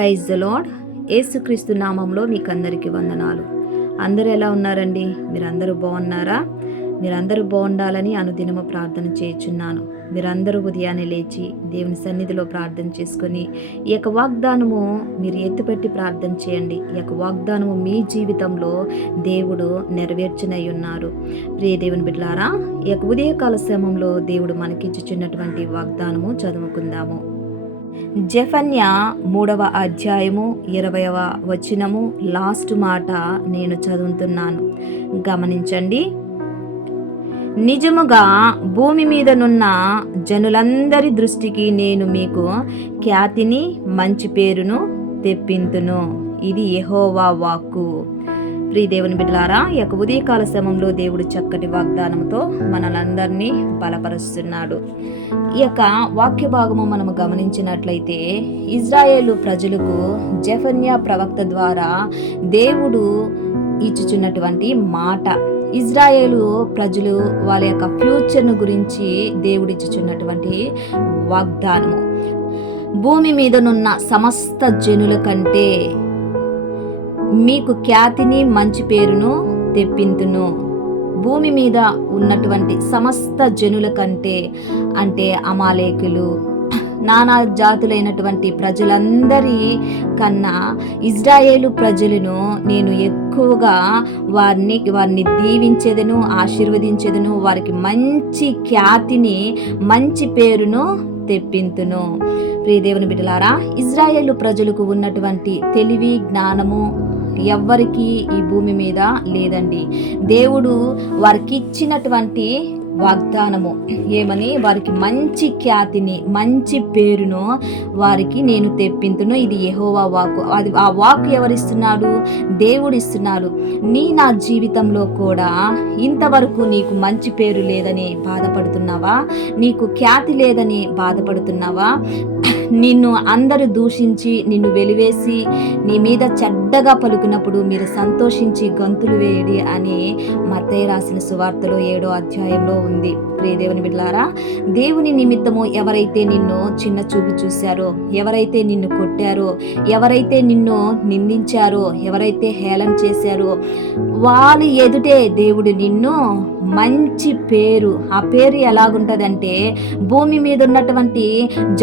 Praise the lord. యేసుక్రీస్తు నామంలో మీకు అందరికీ వందనాలు. అందరూ ఎలా ఉన్నారండి? మీరందరూ బాగున్నారా? మీరందరూ బాగుండాలని అనుదినము ప్రార్థన చేయుచున్నాను. మీరందరూ ఉదయాన్నే లేచి దేవుని సన్నిధిలో ప్రార్థన చేసుకొని ఈ యొక్క వాగ్దానము మీరు ఎత్తుపెట్టి ప్రార్థన చేయండి. ఈ యొక్క వాగ్దానము మీ జీవితంలో దేవుడు నెరవేర్చునై ఉన్నారు. ప్రియ దేవుని బిడ్డలారా, ఈ యొక్క ఉదయకాల సమయంలో దేవుడు మనకిచ్చుచున్నటువంటి వాగ్దానము చదువుకుందాము. జెఫన్యా 3వ అధ్యాయము 20వ వచనము లాస్ట్ మాట నేను చదువుతున్నాను, గమనించండి. నిజముగా భూమి మీదనున్న జనులందరి దృష్టికి నేను మీకు ఖ్యాతిని మంచి పేరును తెప్పింతును. ఇది యెహోవా వాక్కు. ప్రియ దేవుని బిడ్డలారా, ఈ యొక్క ఉదయకాల సమయంలో దేవుడు చక్కటి వాగ్దానంతో మనలందరినీ బలపరుస్తున్నాడు. ఈ యొక్క వాక్య భాగము మనము గమనించినట్లయితే ఇజ్రాయేలు ప్రజలకు జెఫన్యా ప్రవక్త ద్వారా దేవుడు ఇచ్చుచున్నటువంటి మాట. ఇజ్రాయేలు ప్రజలు వాళ్ళ యొక్క ఫ్యూచర్ను గురించి దేవుడు ఇచ్చుచున్నటువంటి వాగ్దానము. భూమి మీదనున్న సమస్త జనుల కంటే మీకు ఖ్యాతిని మంచి పేరును తెప్పింతును. భూమి మీద ఉన్నటువంటి సమస్త జనుల కంటే అంటే అమాలేకులు, నానా జాతులైనటువంటి ప్రజలందరి కన్నా ఇజ్రాయేలు ప్రజలను నేను ఎక్కువగా వారిని దీవించేదను, ఆశీర్వదించేదను. వారికి మంచి ఖ్యాతిని మంచి పేరును తెప్పింతును. ప్రియ దేవుని బిడ్డలారా, ఇజ్రాయేలు ప్రజలకు ఉన్నటువంటి తెలివి, జ్ఞానము ఎవ్వరికి ఈ భూమి మీద లేదండి. దేవుడు వారికి ఇచ్చినటువంటి వాగ్దానము ఏమని, వారికి మంచి ఖ్యాతిని మంచి పేరును వారికి నేను తెప్పింతును. ఇది యెహోవా వాక్కు. అది ఆ వాక్కు ఎవరిస్తున్నాడు? దేవుడు ఇస్తున్నాడు. నా జీవితంలో కూడా ఇంతవరకు నీకు మంచి పేరు లేదని బాధపడుతున్నావా? నీకు ఖ్యాతి లేదని బాధపడుతున్నావా? నిన్ను అందరూ దూషించి నిన్ను వెలివేసి నీ మీద చెడ్డగా పలుకున్నప్పుడు మీరు సంతోషించి గంతులు వేయడి అని మత్తయి రాసిన సువార్తలో 7వ అధ్యాయంలో ఉంది. ప్రియ దేవుని బిడ్డలారా, దేవుని నిమిత్తము ఎవరైతే నిన్ను చిన్న చూపు చూశారో, ఎవరైతే నిన్ను కొట్టారో, ఎవరైతే నిన్ను నిందించారో, ఎవరైతే హేళన చేశారో, వాళ్ళ ఎదుటే దేవుడు నిన్ను మంచి పేరు, ఆ పేరు ఎలాగుంటుందంటే భూమి మీద ఉన్నటువంటి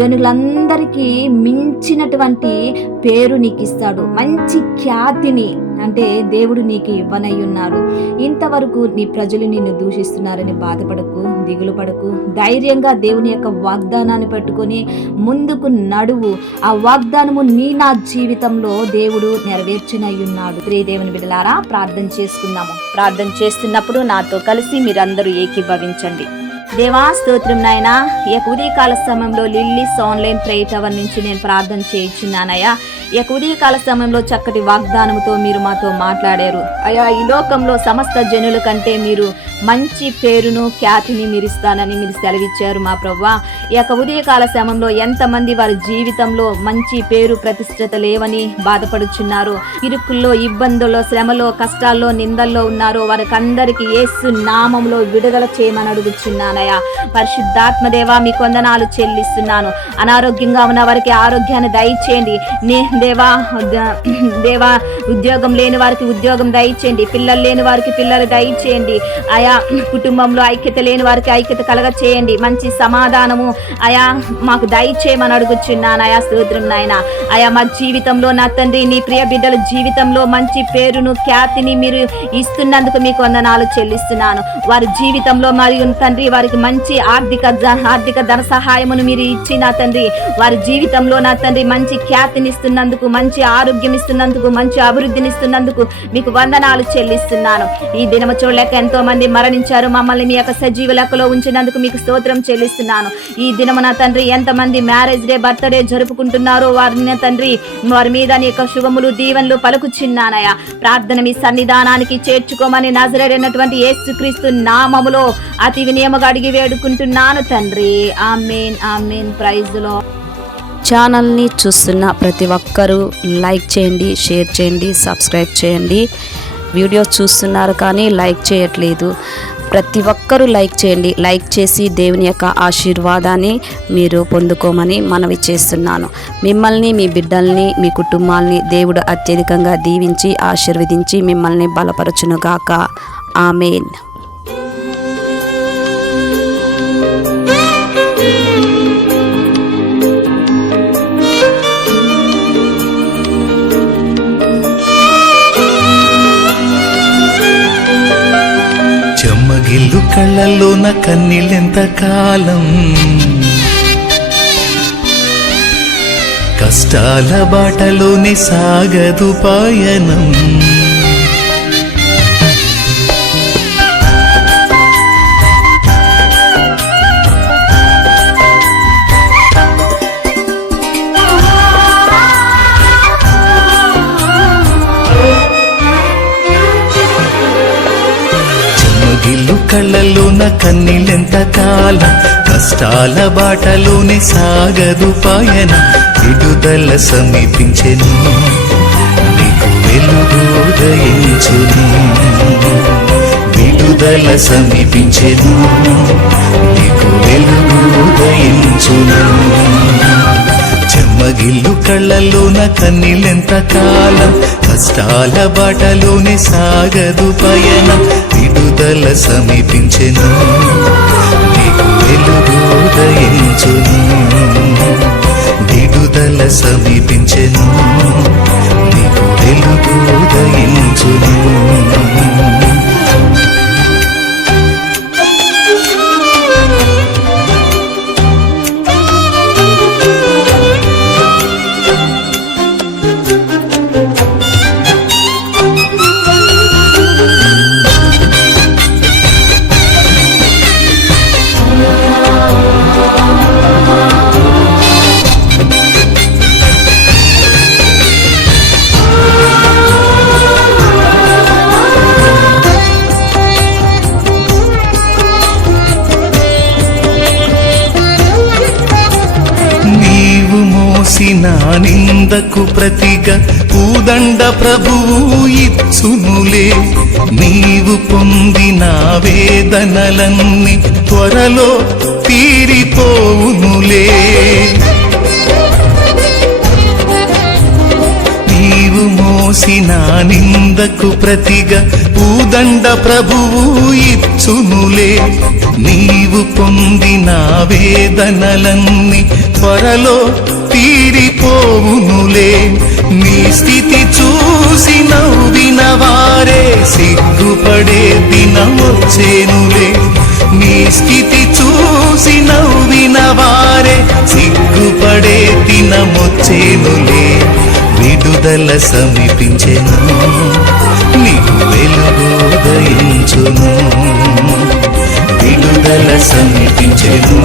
జనులందరికీ మించినటువంటి పేరు నీకు ఇస్తాడు. మంచి ఖ్యాతిని అంటే దేవుడు నీకు ఇవ్వనై ఉన్నాడు. ఇంతవరకు నీ ప్రజలు నిన్ను దూషిస్తున్నారని బాధపడకు, దిగులు పడకు. ధైర్యంగా దేవుని యొక్క వాగ్దానాన్ని పట్టుకొని ముందుకు నడువు. ఆ వాగ్దానము నా జీవితంలో దేవుడు నెరవేర్చునై ఉన్నాడు. ప్రియ దేవుని బిడ్డలారా, ప్రార్థన చేసుకుందాము. ప్రార్థన చేస్తున్నప్పుడు నాతో కలిసి మీరందరూ ఏకీభవించండి. దేవా స్తోత్రం నాయనా, ఈ యొక్క ఉదయకాల సమయంలో లిల్లీస్ ఆన్లైన్ ప్రేయర్ టవర్ నుంచి నేను ప్రార్థన చేయించున్నానయ్యా. ఈ యొక్క ఉదయకాల సమయంలో చక్కటి వాగ్దానంతో మీరు మాతో మాట్లాడారు అయ్యా. ఈ లోకంలో సమస్త జనుల కంటే మీరు మంచి పేరును ఖ్యాతిని మీరు ఇస్తానని మీరు సెలవిచ్చారు మా ప్రభువా. ఈ యొక్క ఉదయకాల సమయంలో ఎంతమంది వారి జీవితంలో మంచి పేరు ప్రతిష్టత లేవని బాధపడుచున్నారు, ఇరుకుల్లో, ఇబ్బందుల్లో, శ్రమలో, కష్టాల్లో, నిందల్లో ఉన్నారో వారికి అందరికీ యేసు నామములో విడుదల చేయమని అడుగుచున్నానయ్యా. పరిశుద్ధాత్మదేవా, మీకు వందనాలు చెల్లిస్తున్నాను. అనారోగ్యంగా ఉన్న వారికి ఆరోగ్యాన్ని దయచేయండి. దేవా ఉద్యోగం లేని వారికి ఉద్యోగం దయచేయండి. పిల్లలు లేని వారికి పిల్లలు దయచేయండి అయా. కుటుంబంలో ఐక్యత లేని వారికి ఐక్యత కలగ చేయండి. మంచి సమాధానము అయా మాకు దయచేయమని అడుగుచున్నాను అయా. స్తోత్రం నాయన అయా. మా జీవితంలో నా తండ్రి, నీ ప్రియ బిడ్డల జీవితంలో మంచి పేరును ఖ్యాతిని మీరు ఇస్తున్నందుకు మీకు వందనాలు చెల్లిస్తున్నాను. వారి జీవితంలో మరియు తండ్రి వారికి మంచి ఆర్థిక ధన సహాయమును మీరు ఇచ్చి నా తండ్రి వారి జీవితంలో నా తండ్రి మంచి ఖ్యాతిని ఇస్తున్నందుకు, మంచి ఆరోగ్యం ఇస్తున్నందుకు, మంచి అభివృద్ధిని ఇస్తున్నందుకు మీకు వందనాలు చెల్లిస్తున్నాను. ఈ దినము చూడలేక ఎంతో మంది మరణించారు. మమ్మల్ని మీ యొక్క సజీవ లెక్కలో ఉంచినందుకు మీకు స్తోత్రం చెల్లిస్తున్నాను. ఈ దినము నా తండ్రి ఎంతమంది మ్యారేజ్ డే, బర్త్డే జరుపుకుంటున్నారో వారిని తండ్రి వారి మీద నీ యొక్క శుభములు, దీవెనలు పలుకుచున్నానయ్యా. ప్రార్థన మీ సన్నిధానానికి చేర్చుకోమని నజరేయుడైనటువంటి యేసుక్రీస్తు నామములో అతి వినయముగా అడిగి వేడుకుంటున్నాను తండ్రి. Amen, amen. Praise the lord. ఛానల్ని చూస్తున్న ప్రతి ఒక్కరూ లైక్ చేయండి, షేర్ చేయండి, సబ్స్క్రైబ్ చేయండి. వీడియో చూస్తున్నారు కానీ లైక్ చేయట్లేదు. ప్రతి ఒక్కరూ లైక్ చేయండి. లైక్ చేసి దేవుని యొక్క ఆశీర్వాదాన్ని మీరు పొందుకోమని మనవి చేస్తున్నాను. మిమ్మల్ని, మీ బిడ్డల్ని, మీ కుటుంబాల్ని దేవుడు అత్యధికంగా దీవించి ఆశీర్వదించి మిమ్మల్ని బలపరచునుగాక. ఆమేన్. చెమ్మగిల్లు కళ్ళల్లోన కన్నీళ్ళెంత కాలం, కష్టాల బాటలోనే సాగదు పయనం. చెమ్మగిల్లు కళ్ళల్లోన కన్నీళ్ళెంత కాలం, కష్టాల బాటలోనే సాగదు పయనం. విడుదల సమీపించెను, నీకు వెలుగు ఉదయించును. విడుదల సమీపించెను, నీకు వెలుగు ఉదయించును. చెమ్మగిల్లు కళ్ళల్లోన కన్నీళ్ళెంత కాలం, కష్టాల బాటలోనే సాగదు పయనం. విడుదల సమీపించెను, నీకు వెలుగు ఉదయించును. విడుదల సమీపించెను, నీకు వెలుగు ఉదయించును. నా నిందకు ప్రతిగా పూదండ ప్రభువు ఇచ్చునులే. నీవు పొందిన వేదనలన్నీ త్వరలో తీరిపోవునులే. నీవు మోసిన నిందకు ప్రతిగా పూదండ ప్రభువు ఇచ్చునులే. నీవు పొందిన వేదనలన్నీ త్వరలో తీరిపోవునులే. నీ స్థితి చూసి నవ్విన వారే సిగ్గుపడే దినమొచ్చేనులే. నీ స్థితి చూసి నవ్విన వారే సిగ్గుపడే దినమొచ్చేనులే. విడుదల సమీపించెను, నీకు వెలుగు ఉదయించును. విడుదల సమీపించెను,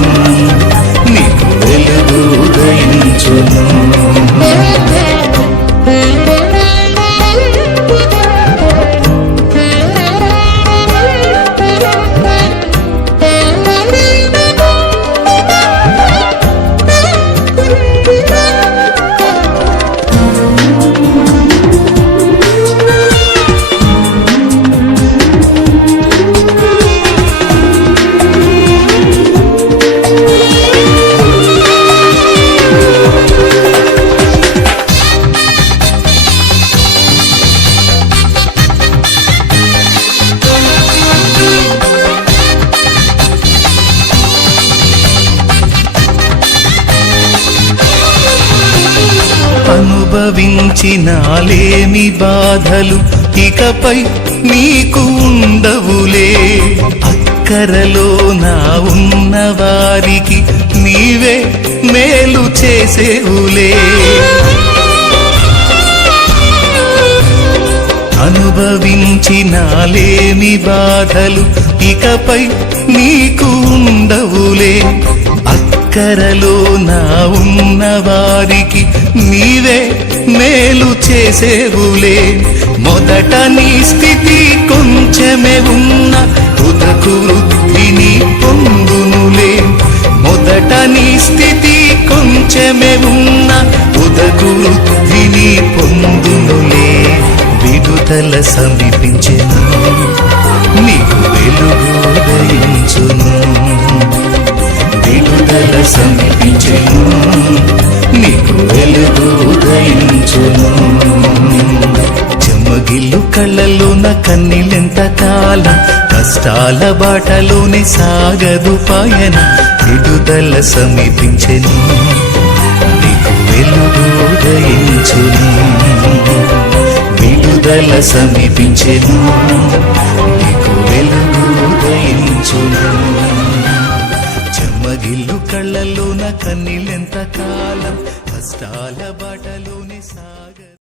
నీకు వెలుగు ఉదయించును. అనుభవించినాలేమి బాధలు ఇకపై నీకు ఉండవులే. అక్కరలో నా ఉన్న వారికి నీవే మేలు చేసేవులే. అనుభవించినాలేమి బాధలు ఇకపై నీకు ఉండవులే. అక్కరలో నా ఉన్న వారికి నీవే మేలు చేసేవులే. మొదట నీ స్థితి కొంచెమే ఉన్న తుదకు వృద్ధిని పొందునులే. మొదట నీ స్థితి కొంచెమే ఉన్న తుదకు వృద్ధిని పొందునులే. విడుదల సమీపించెను, నీకు వెలుగు కళ్ళల్లోన కన్నీళ్ళెంత కాలం, కష్టాల బాటలోనే సాగదు పయనం. విడుదల సమీపించెను, నీకు వెలుగు ఉదయించును. విడుదల సమీపించెను, నీకు వెలుగు ఉదయించును. చెమ్మగిల్లు కళ్ళల్లోన కన్నీళ్ళెంత కాలం, కష్టాల బాటలోనే